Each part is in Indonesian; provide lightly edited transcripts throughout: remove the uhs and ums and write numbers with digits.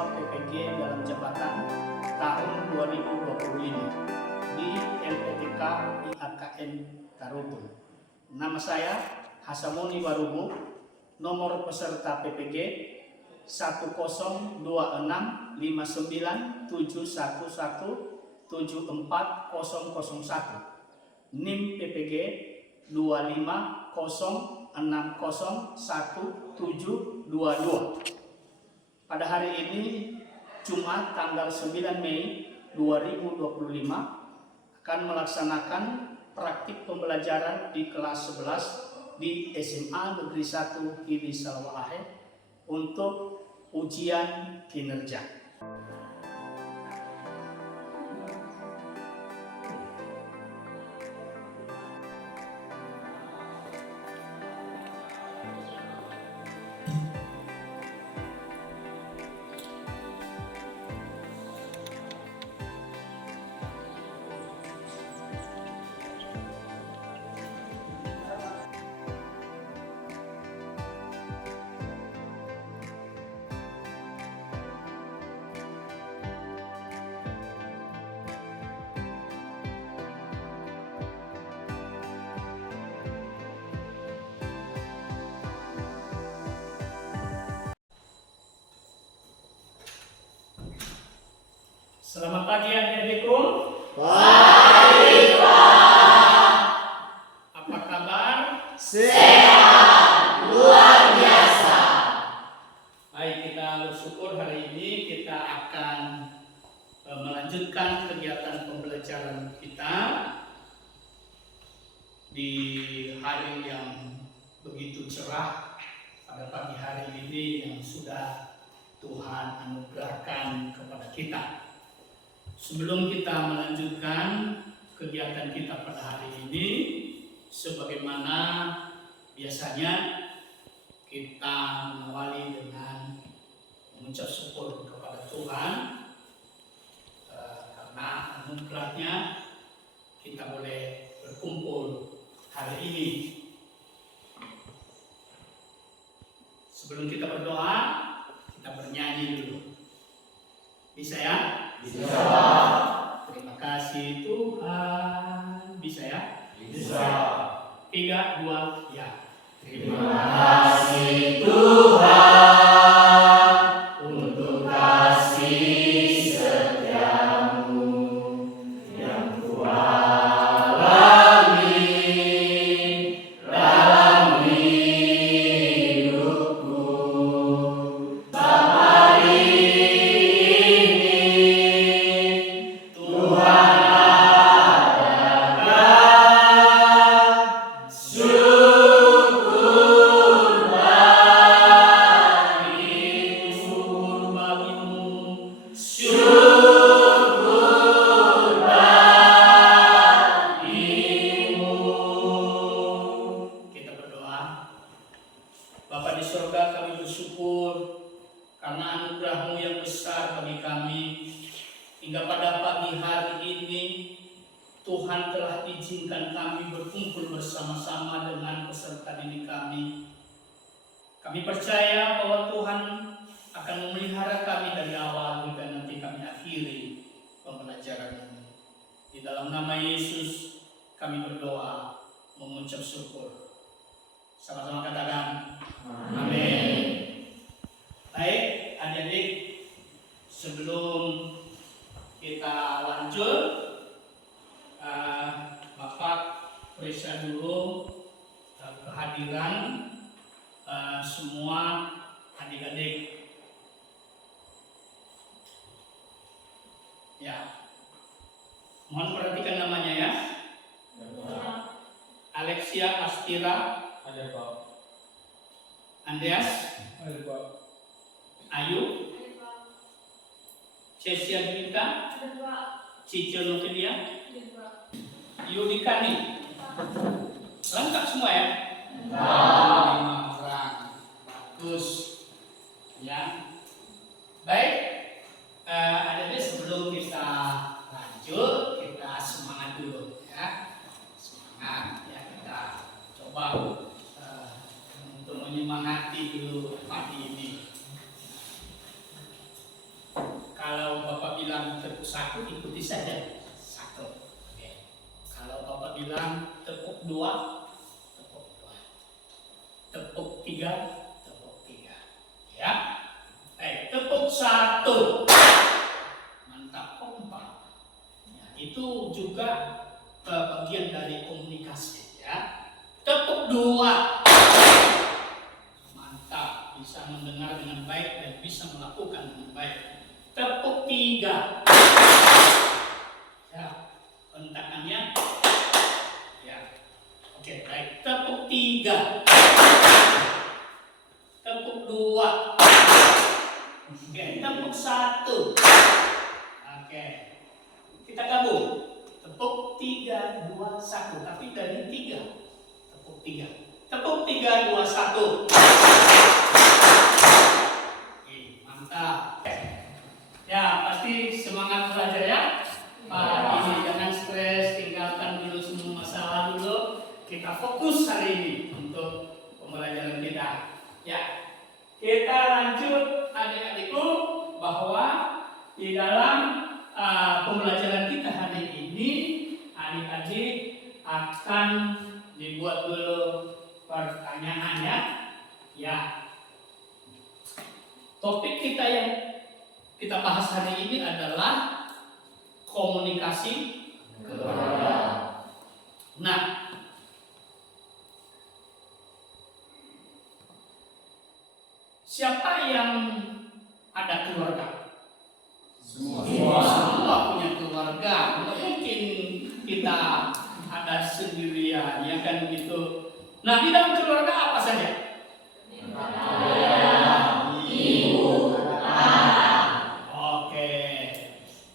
siswa PPG dalam jabatan tahun 2025 di LPTK IAKN Tarogong. Nama saya Hasamoni Warubu, nomor peserta PPG 10267117401, NIM PPG 2506017722. Pada hari ini Jumat tanggal 9 Mei 2025 akan melaksanakan praktik pembelajaran di kelas 11 di SMA Negeri 1 Kili Salawaahe untuk ujian kinerja. Selamat pagi adik-adikku. Pagi Pak. Apa kabar? Sehat, luar biasa. Baik, kita bersyukur hari ini kita akan melanjutkan kegiatan pembelajaran kita di hari yang begitu cerah pada pagi hari ini yang sudah Tuhan anugerahkan kepada kita. Sebelum kita melanjutkan kegiatan kita pada hari ini, sebagaimana biasanya kita mengawali dengan mengucap syukur kepada Tuhan karena anugerahnya kita boleh berkumpul hari ini. Sebelum kita berdoa, kita bernyanyi dulu. Bisa ya? Bisa. Terima kasih Tuhan. Bisa ya? Bisa. 3, 2, ya. Terima kasih Tuhan untuk kasih setiamu yang Ku alami dalam hidupku. Hari ini Tuhan adakan syukur bagimu, syukur bagimu. Kita berdoa. Bapa di surga, kami bersyukur karena anugerah-Mu yang besar bagi kami. Hingga pada pagi hari ini Tuhan telah izinkan kami berkumpul bersama-sama dengan peserta didik kami. Kami percaya bahwa Tuhan akan memelihara kami dari awal hingga nanti kami akhiri pembelajaran ini. Di dalam nama Yesus kami berdoa, mengucap syukur. Sama-sama katakan amin. Baik adik-adik, sebelum kita lanjut, Bapak periksa dulu kehadiran semua adik-adik. Ya, mohon perhatikan namanya ya. Alexia Astira, Ada Pak. Andreas, Ada Pak. Ayu, Cesia Dita, Cice Novelia, Yudikani. Lengkap semua ya? 5 orang. Bagus. Ya. Baik. Adik-adik, sebelum kita lanjut, kita semangat dulu ya. Semangat ya, kita coba untuk menyemangati dulu pagi ini. bilang tepuk 2, tepuk 2. Tepuk 3, tepuk 3. Ya. Tepuk 1. Mantap, kompak. Ya, itu juga bagian dari komunikasi ya. Tepuk 2. Mantap, bisa mendengar dengan baik dan bisa melakukan dengan baik. Tepuk 3. Ya, hentakannya. Ya. Oke, baik. Tepuk 3. Tepuk 2. Oke, tepuk 1. Oke. Kita gabung. Tepuk 3, 2, 1. Tapi dari 3. Tepuk 3. Tepuk 3, 2, 1. Oke, mantap. Ya, pasti semangat belajar ya. Pak, ini jangan stres, tinggalkan dulu semua masalah dulu. Kita fokus hari ini untuk pembelajaran kita. Ya, kita lanjut adik-adikku bahwa di dalam pembelajaran kita hari ini adik-adik akan dibuat dulu pertanyaan ya. Ya. Topik kita yang kita bahas hari ini adalah komunikasi keluarga. Nah, siapa yang ada keluarga? Semua punya keluarga. Tidak mungkin kita ada sendirian, ya kan begitu. Nah, di dalam keluarga apa saja? Oke,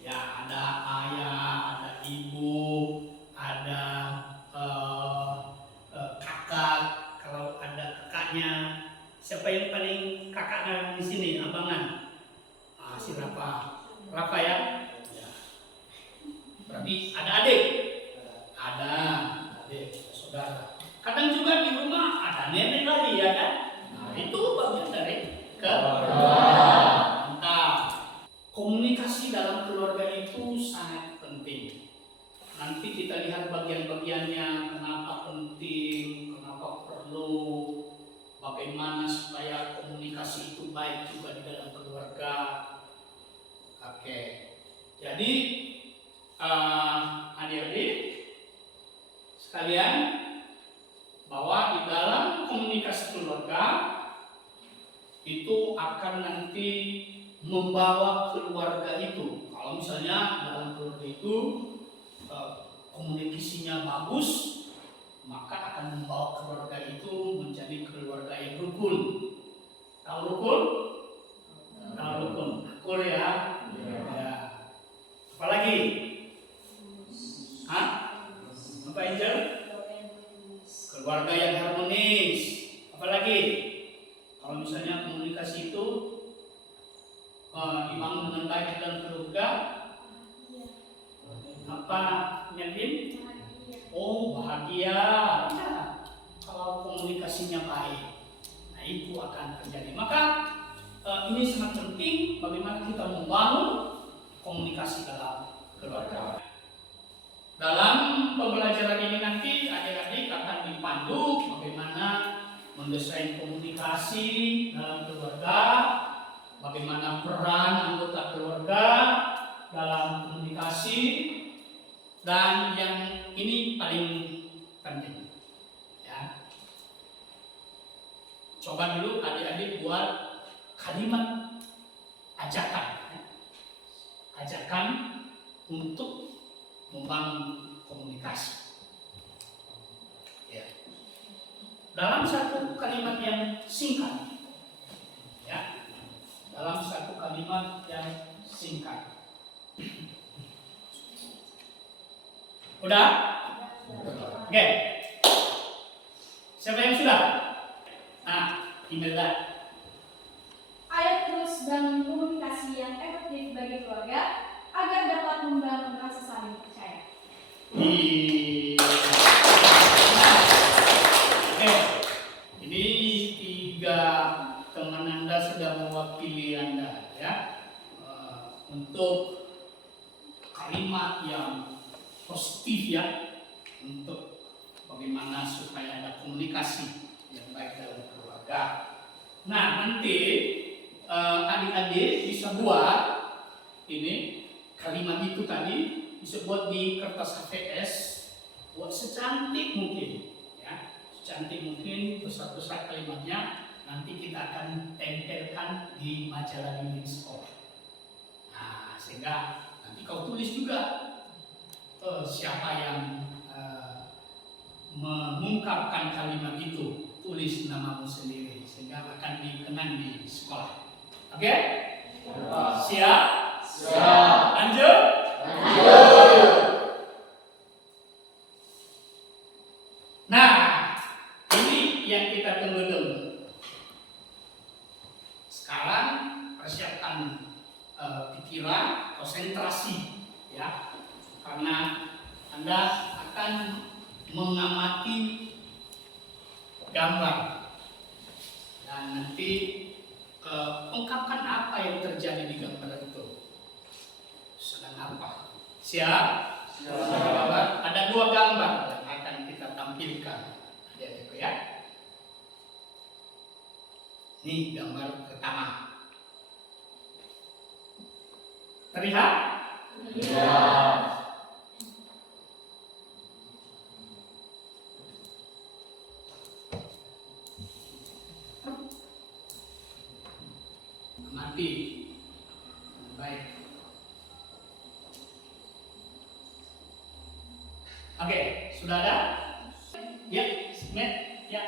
ya ada ayah, ada ibu, ada kakak. Kalau ada kakaknya, siapa yang paling kakaknya di sini? Abangan? Si Rafa. Rafa ya? Ya. Berarti ada adik? Ada adik, saudara. Kadang juga di rumah ada nenek lagi ya kan? Nah, itu bagian dari keluarga. Komunikasi dalam keluarga itu sangat penting. Nanti kita lihat bagian-bagiannya, kenapa penting, kenapa perlu, bagaimana supaya komunikasi itu baik juga di dalam keluarga. Oke, jadi adik-adik sekalian, bahwa di dalam komunikasi keluarga itu akan nanti membawa keluarga itu. Kalau misalnya dalam keluarga itu komunikasinya bagus, maka akan membawa keluarga itu menjadi keluarga yang rukun. Tahu rukun? Tahu rukun. Rukun ya. Ya. Apalagi? Hah? Apa Angel? Keluarga yang harmonis. Apalagi? Kalau misalnya komunikasi itu dibangun dengan baik dalam keluarga, apa Melvin? Oh, bahagia. Ya, kalau komunikasinya baik, nah itu akan terjadi. Maka ini sangat penting bagaimana kita membangun komunikasi dalam keluarga. Dalam pembelajaran ini nanti adik-adik akan dipandu bagaimana mendesain komunikasi dalam keluarga, bagaimana peran anggota keluarga dalam komunikasi, dan yang ini paling penting ya. Coba dulu adik-adik buat kalimat ajakan ya. Ajakan untuk membangun komunikasi ya. Dalam satu kalimat yang singkat ya. Dalam satu kalimat yang singkat. Udah? Oke. Siapa yang sudah? Nah, Imelda. Ayo terus bangun komunikasi yang efektif bagi keluarga agar dapat membangun rasa saling percaya. Oke. Ini 3 teman Anda sudah mewakili Anda ya. Untuk kalimat yang positif ya. untuk bagaimana supaya ada komunikasi yang baik dalam keluarga. Nah, nanti adik-adik bisa buat ini kalimat itu tadi, bisa buat di kertas HVS, buat secantik mungkin, ya, secantik mungkin, besar-besar kalimatnya. Nanti kita akan tempelkan di majalah bimbing sekolah. Nah, sehingga nanti kau tulis juga siapa yang mengungkapkan kalimat itu, tulis namamu sendiri sehingga akan dikenang di sekolah. Oke? Siap? Siap. Lanjut? Lanjut. Nah, ini yang kita tunggu-tunggu. Sekarang persiapkan pikiran, konsentrasi, ya, karena Anda akan mengamati gambar dan nanti ungkapkan apa yang terjadi di gambar itu. Sedang apa? Siap? Siap. Ada 2 gambar yang akan kita tampilkan. Adik-adik ya. Ini gambar pertama. Terlihat? Iya. Amati. Baik. Oke, sudah ada? Ya, Smith. Ya.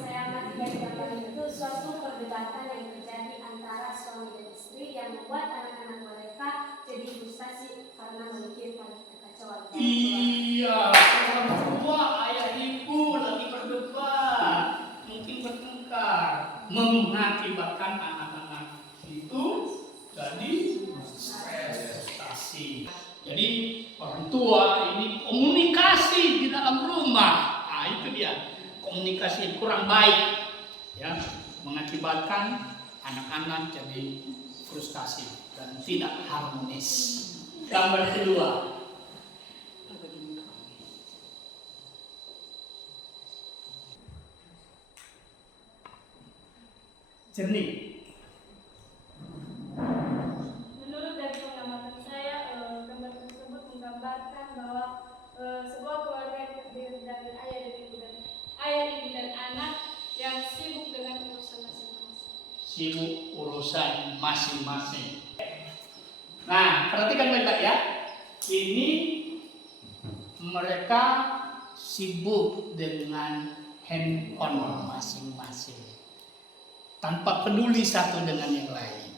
Saya amati dari gambar itu suatu perdebatan yang terjadi antara suami dan istri yang membuat anak-anak mereka jadi frustasi karena memikirkan kekacauan. Iya, orang tua, ayah ibu lagi berdebat, mungkin bertengkar, mengakibatkan anak-anak itu jadi stres, frustasi. Jadi orang tua ini komunikasi di dalam rumah, nah itu dia komunikasi yang kurang baik, ya, mengakibatkan anak-anak jadi frustasi dan tidak harmonis. Gambar kedua. Jernih. Menurut dari pengamatan saya, gambar tersebut menggambarkan bahwa sebuah keluarga yang terdiri dari ayah dan ibu dan anak yang sibuk dengan urusan masing-masing. Sibuk urusan masing-masing. Nah, perhatikan baik-baik ya. Ini mereka sibuk dengan handphone masing-masing, tanpa peduli satu dengan yang lain.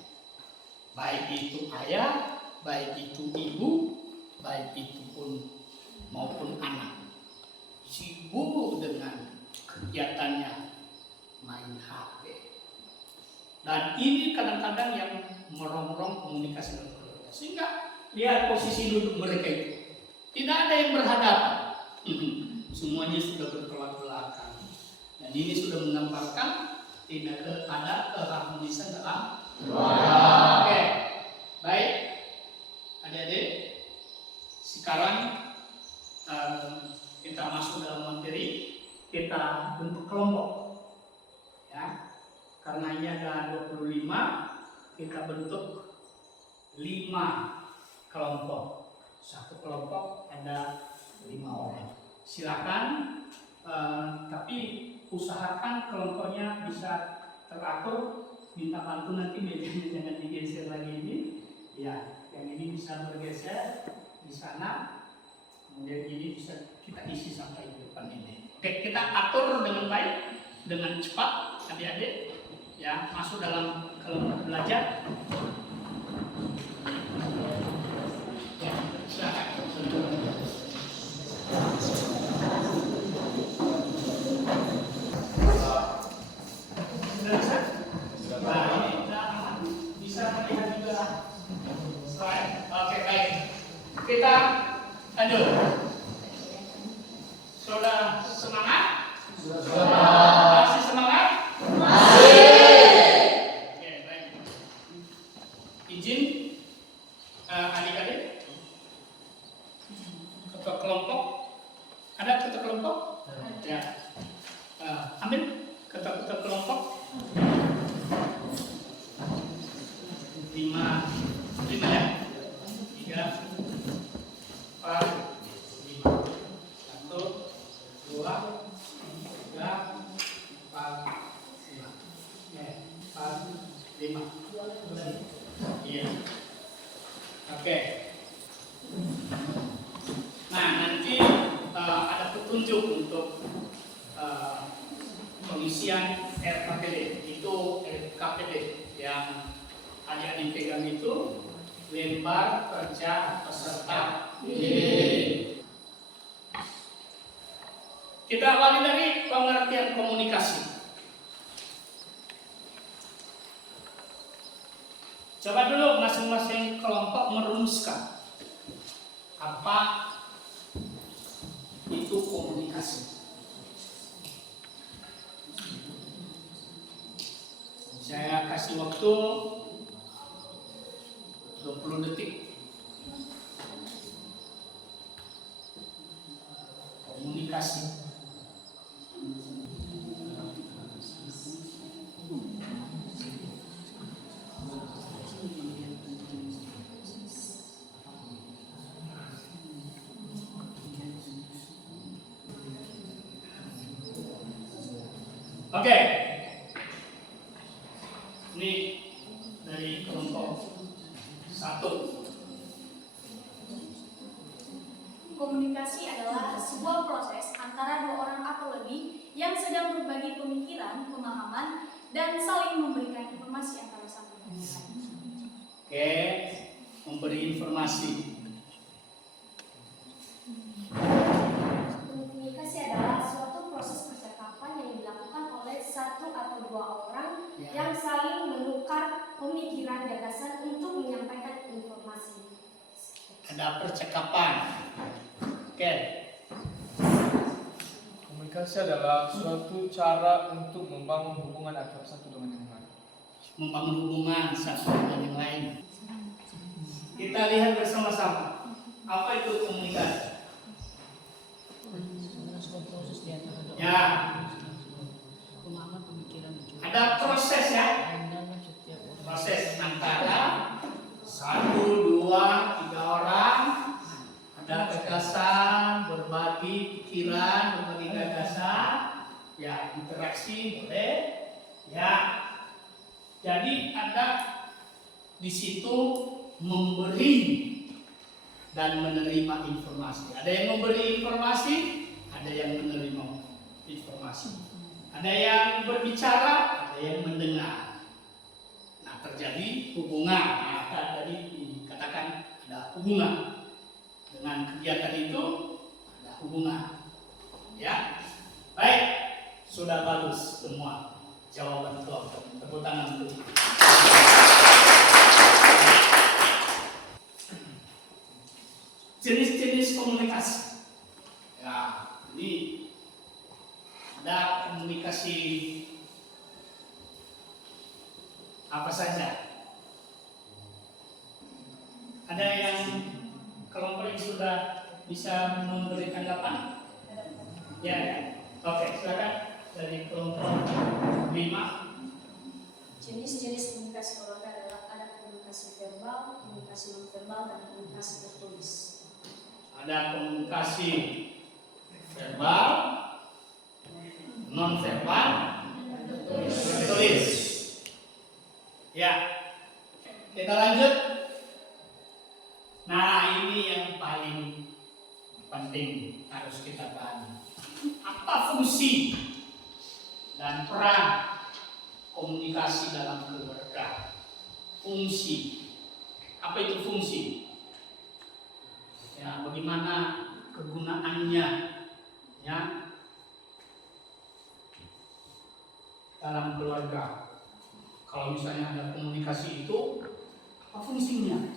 Baik itu ayah, baik itu ibu, baik itu pun maupun anak. Sibuk dengan kegiatannya main HP. Dan ini kadang-kadang yang merongrong komunikasi dalam keluarga. Sehingga lihat posisi duduk mereka itu. Tidak ada yang berhadapan. Semuanya sudah bertolak belakang. Dan ini sudah menggambarkan tidak ada keharmonisan dalam keluarga. Oke, baik, adik-adik. Sekarang kita masuk dalam materi. Kita bentuk kelompok, ya. Karena ini ada 25, kita bentuk 5 kelompok. Satu kelompok ada 5 orang. Silakan, tapi usahakan kelompoknya bisa teratur. Minta bantu nanti mejanya jangan digeser lagi ini. Ya, yang ini bisa bergeser di sana. Kemudian ini bisa kita isi sampai di depan ini. Oke, kita atur dengan baik, dengan cepat, adik-adik. Ya, masuk dalam kelompok belajar. Ya, silakan. Kita lanjut. Sudah semangat? Masih semangat? Masih. Oke, baik. ketua kelompok. Ada ketua kelompok? Ya. Ambil ketua kelompok. 5 ya. 3, 4, 5. 1, 2, 3, 4, 5. 4, 5. Iya. Oke. Nah, nanti ada petunjuk untuk pengisian RKPD. Itu RKPD yang adik-adik pegang itu lembar kerja peserta didik. Kita awali dari pengertian komunikasi. Coba dulu masing-masing kelompok merumuskan apa itu komunikasi. Saya kasih waktu 20 detik. Komunikasi. Oke. Ini dari kelompok 1. Komunikasi adalah sebuah proses antara dua orang atau lebih yang sedang berbagi pemikiran, pemahaman, dan saling memberikan informasi antara satu dan lain. Oke, memberi informasi. Komunikasi adalah suatu proses percakapan yang dilakukan oleh satu atau dua orang yang saling menukar pemikiran gagasan untuk menyampaikan informasi. Ada percakapan. Oke. Komunikasi adalah suatu cara untuk membangun hubungan antara satu dengan yang lain. Membangun hubungan satu dengan yang lain. Kita lihat bersama-sama. Apa itu komunikasi? Ya. Ada proses ya. Proses antara 1, 2, 3 orang. Ada gagasan, berbagi pikiran, berbagi gagasan. Ya, interaksi boleh. Ya. Jadi ada di situ memberi dan menerima informasi. Ada yang memberi informasi, ada yang menerima informasi. Ada yang berbicara, ada yang mendengar. Nah, terjadi hubungan. Nah, tadi dikatakan ada hubungan. Dengan kegiatan itu ada hubungan. Ya. Baik, sudah bagus semua jawaban kelompok. Tepuk tangan dulu. Jenis-jenis komunikasi. Ya, ini ada komunikasi apa saja. Ada yang kelompok yang sudah bisa memberi tanggapan? Ya, ya. Oke, silakan dari kelompok 5. Jenis-jenis komunikasi keluarga adalah ada komunikasi verbal, komunikasi non-verbal, dan komunikasi tertulis. Ada komunikasi verbal, non-verbal, tertulis. Ya, kita lanjut. Nah, ini yang paling penting harus kita pahami. Apa fungsi dan peran komunikasi dalam keluarga? Fungsi. Apa itu fungsi? Ya, bagaimana kegunaannya? Ya, dalam keluarga. Kalau misalnya ada komunikasi itu, apa fungsinya?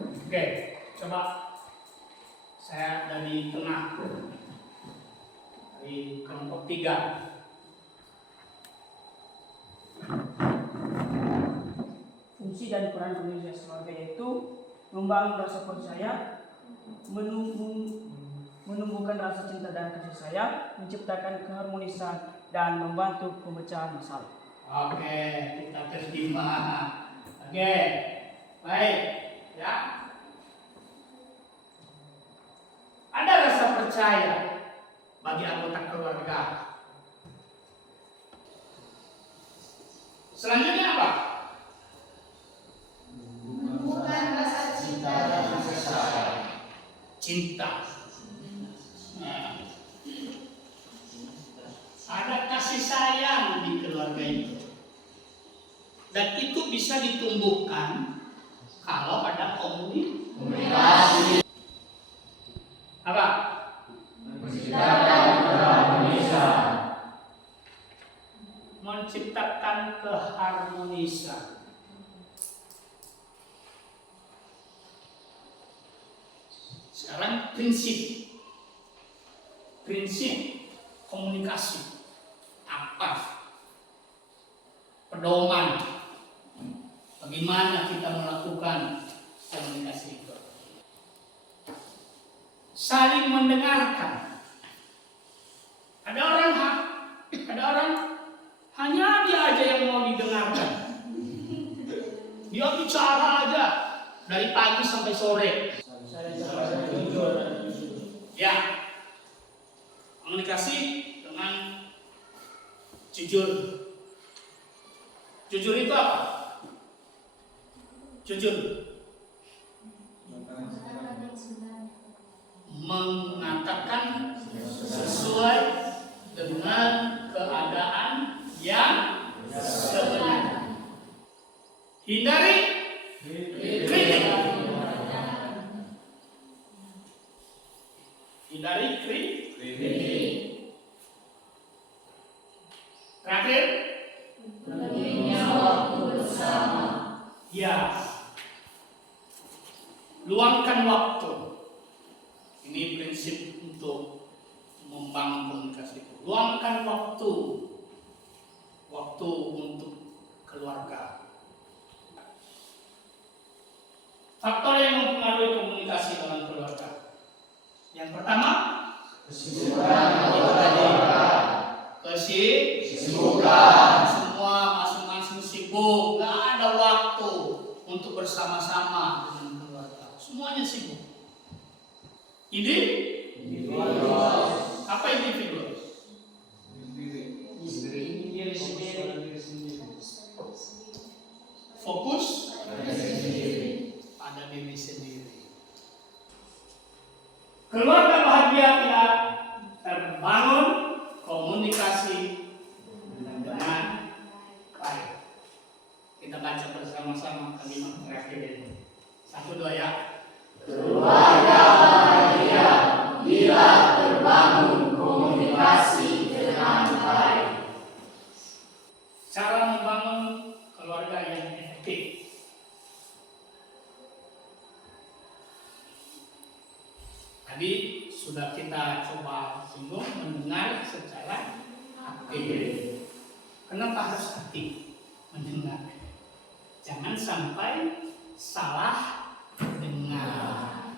Oke, coba saya dari tengah, dari kelompok 3. Fungsi dan peran komunikasi keluarga yaitu membangun rasa percaya, menumbuhkan rasa cinta dan kasih sayang, menciptakan keharmonisan, dan membantu pemecahan masalah. Oke, kita terima. Oke, baik, ya. Ada rasa percaya bagi anggota keluarga. Selanjutnya apa? Bukan rasa cinta dan kasih sayang. Cinta. Nah, ada kasih sayang di keluarga itu. Dan itu bisa ditumbuhkan kalau ada komunikasi. Apa? Menciptakan keharmonisan. Sekarang prinsip komunikasi apa? Pedoman bagaimana kita melakukan komunikasi itu? Saling mendengarkan. Ada orang hanya dia aja yang mau didengarkan. Dia bicara aja dari pagi sampai sore. Ya, komunikasi dengan jujur. Jujur itu apa? Jujur. Mengatakan sesuai dengan keadaan yang sebenarnya. Hindari kritik. Hindari kritik. Terakhir, baginya waktu bersama. Ya, luangkan waktu. Ini prinsip untuk membangun komunikasi. Luangkan waktu untuk keluarga. Faktor yang mempengaruhi komunikasi dalam keluarga. Yang pertama, kesibukan. Semua masing-masing sibuk, nggak ada waktu untuk bersama-sama dengan keluarga. Semuanya sibuk. Apa individual? Fokus pada diri sendiri. Keluarga bahagia tidak terbangun komunikasi dengan baik. Kita baca bersama-sama kalimat terakhir ini. 1, 2 ya. Keluarga bahagia bila terbangun komunikasi dengan baik. Cara membangun keluarga yang efektif. Tadi sudah kita coba singgung, mendengar secara aktif. Kenapa harus aktif mendengar? Jangan sampai salah dengar.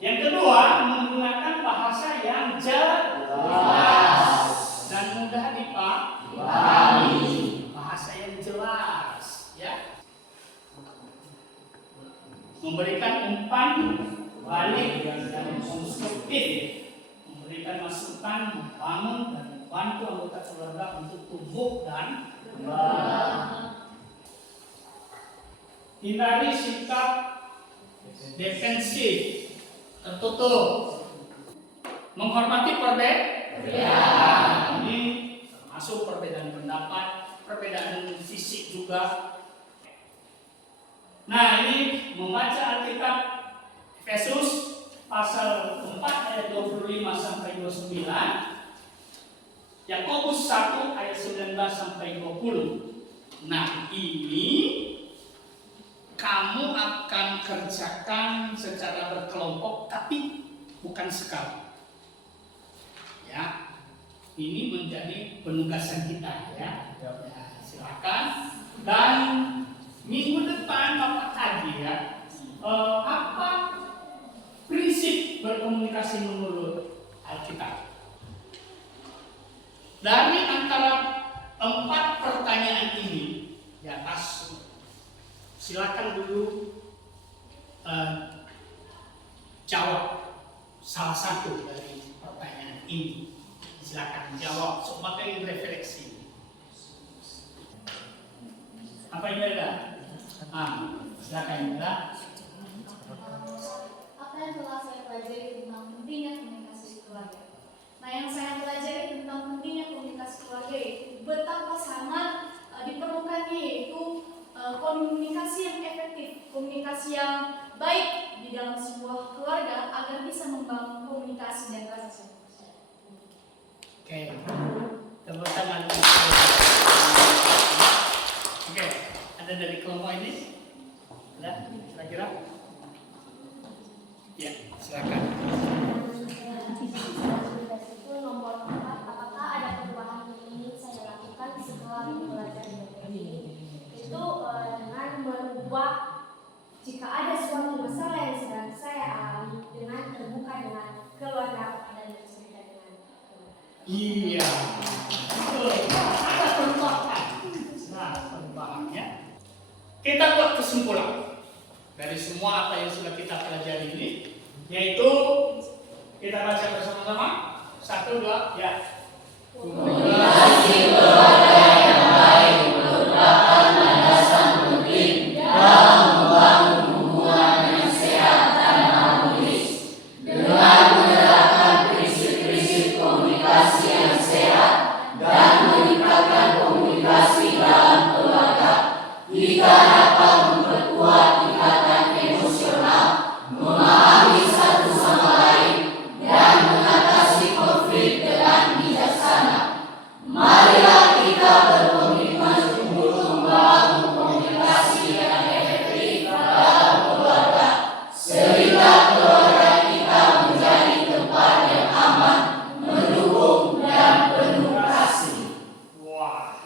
Yang kedua, menggunakan bahasa yang jelas dan mudah dipahami. Bahasa yang jelas, ya. Memberikan umpan balik dan konstruktif, memberikan masukan, membangun dan membantu anggota keluarga untuk tumbuh dan kembang. Hindari sikap defensif, tertutup. Menghormati perbedaan. Ini termasuk perbedaan pendapat, perbedaan fisik juga. Nah, ini membaca Alkitab Efesus pasal 4 ayat 25 sampai 29. Yakobus 1 ayat 19 sampai 20. Nah, ini kamu akan kerjakan secara berkelompok, tapi bukan sekali. Ya, ini menjadi penugasan kita, ya. Ya, silakan. Dan Minggu depan Bapak kaji ya, apa prinsip berkomunikasi menurut Alkitab. Dari antara 4 pertanyaan ini di atas, silakan dulu jawab salah satu dari pertanyaan ini. Silakan jawab sebagai refleksi. Apa ini ada? Silakan ada. Apa yang telah saya pelajari tentang pentingnya komunikasi keluarga? Nah, yang saya pelajari tentang pentingnya komunikasi keluarga itu betapa sangat diperlukannya, yaitu komunikasi yang efektif, komunikasi yang baik di dalam sebuah keluarga agar bisa membangun komunikasi dan rasa sayang. Oke, tepuk tangan. Oke, ada dari kelompok ini? Ada kira-kira? Ya, silakan. Itu nomor 4, apakah ada perubahan yang ingin saya lakukan setelah belajar BPI ini? Itu dengan merubah, jika ada suatu masalah yang sedang saya alami, dengan terbuka dengan keluarga dan bercerita dengan keluarga. Iya, betul. Ada perubahan. Nah, perubahannya. Kita buat kesimpulan dari semua apa yang sudah kita pelajari ini, yaitu kita baca bersama-sama. 1, 2, ya. Komunikasi keluarga yang baik merupakan landasan penting dalam membangun hubungan yang sehat dan harmonis. Dengan menerapkan prinsip-prinsip komunikasi yang sehat dan meningkatkan komunikasi dalam keluarga, kita dapat memperkuat ikatan emosional, memahami satu sama lain, dan mengatasi konflik dengan bijaksana. Marilah kita berkomitmen untuk membangun komunikasi yang efektif dalam keluarga, sehingga keluarga kita menjadi tempat yang aman, mendukung, dan penuh kasih. Wah,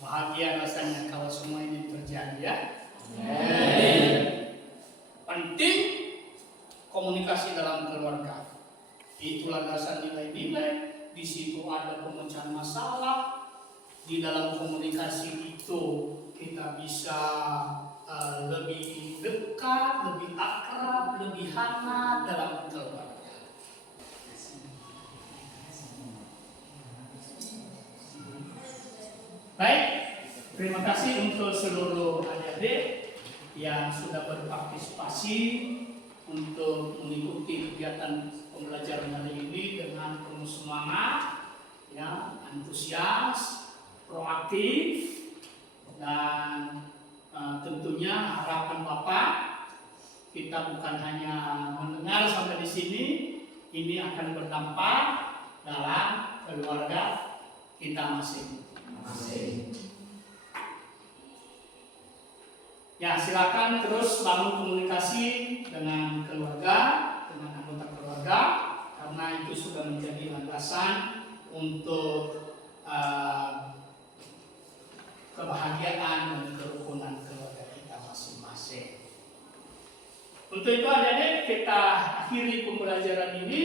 bahagia rasanya kalau semua ini terjadi ya. Penting komunikasi dalam keluarga. Itu landasan nilai-nilai. Di situ ada pemecahan masalah. Di dalam komunikasi itu kita bisa lebih dekat, lebih akrab, lebih hangat dalam keluarga. Baik, terima kasih untuk seluruh adik-adik yang sudah berpartisipasi untuk mengikuti kegiatan pembelajaran hari ini dengan penuh semangat, ya, antusias, proaktif, dan tentunya harapan Bapak kita bukan hanya mendengar sampai di sini, ini akan berdampak dalam keluarga kita masing-masing. Ya, silakan terus bangun komunikasi dengan keluarga, dengan anggota keluarga, karena itu sudah menjadi landasan untuk kebahagiaan dan kerukunan keluarga kita masing-masing. Untuk itu adik-adik, kita akhiri pembelajaran ini.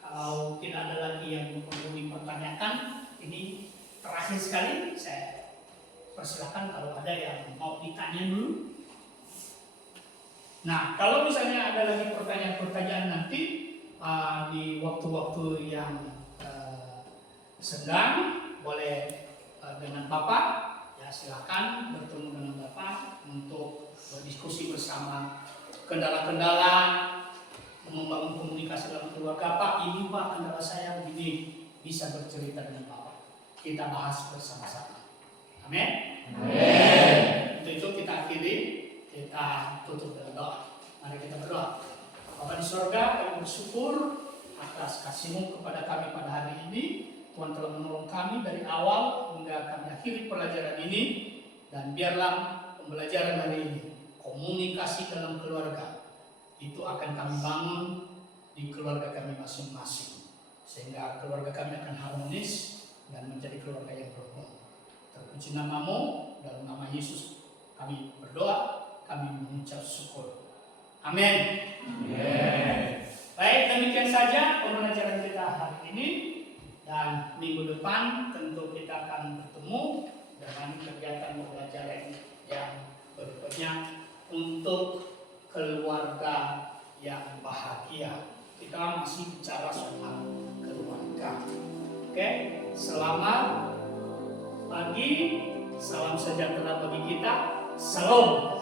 Kalau tidak ada lagi yang perlu dipertanyakan, ini terakhir sekali saya persilakan kalau ada yang mau ditanya dulu. Nah, kalau misalnya ada lagi pertanyaan-pertanyaan nanti di waktu-waktu yang senggang, boleh dengan Bapak, ya silakan bertemu dengan Bapak untuk berdiskusi bersama kendala-kendala membangun komunikasi dalam keluarga. Pak, ini Pak kendala saya begini, bisa bercerita dengan Bapak. Kita bahas bersama-sama. Amin. Untuk itu kita akhiri, kita tutup dengan doa. Mari kita berdoa. Bapa di surga, kami bersyukur atas kasih-Mu kepada kami pada hari ini. Tuhan telah menolong kami dari awal hingga kami akhiri pelajaran ini, dan biarlah pembelajaran hari ini, komunikasi dalam keluarga itu akan kami bangun di keluarga kami masing-masing, sehingga keluarga kami akan harmonis dan menjadi keluarga yang rukun. Terpuji nama-Mu, dalam nama Yesus Kami berdoa, kami mengucap syukur. Amin. Baik, demikian saja pembelajaran kita hari ini. Dan minggu depan tentu kita akan bertemu dengan kegiatan pembelajaran yang berikutnya untuk keluarga yang bahagia. Kita masih bicara soal keluarga. Oke, selamat pagi, salam sejahtera bagi kita. Shalom.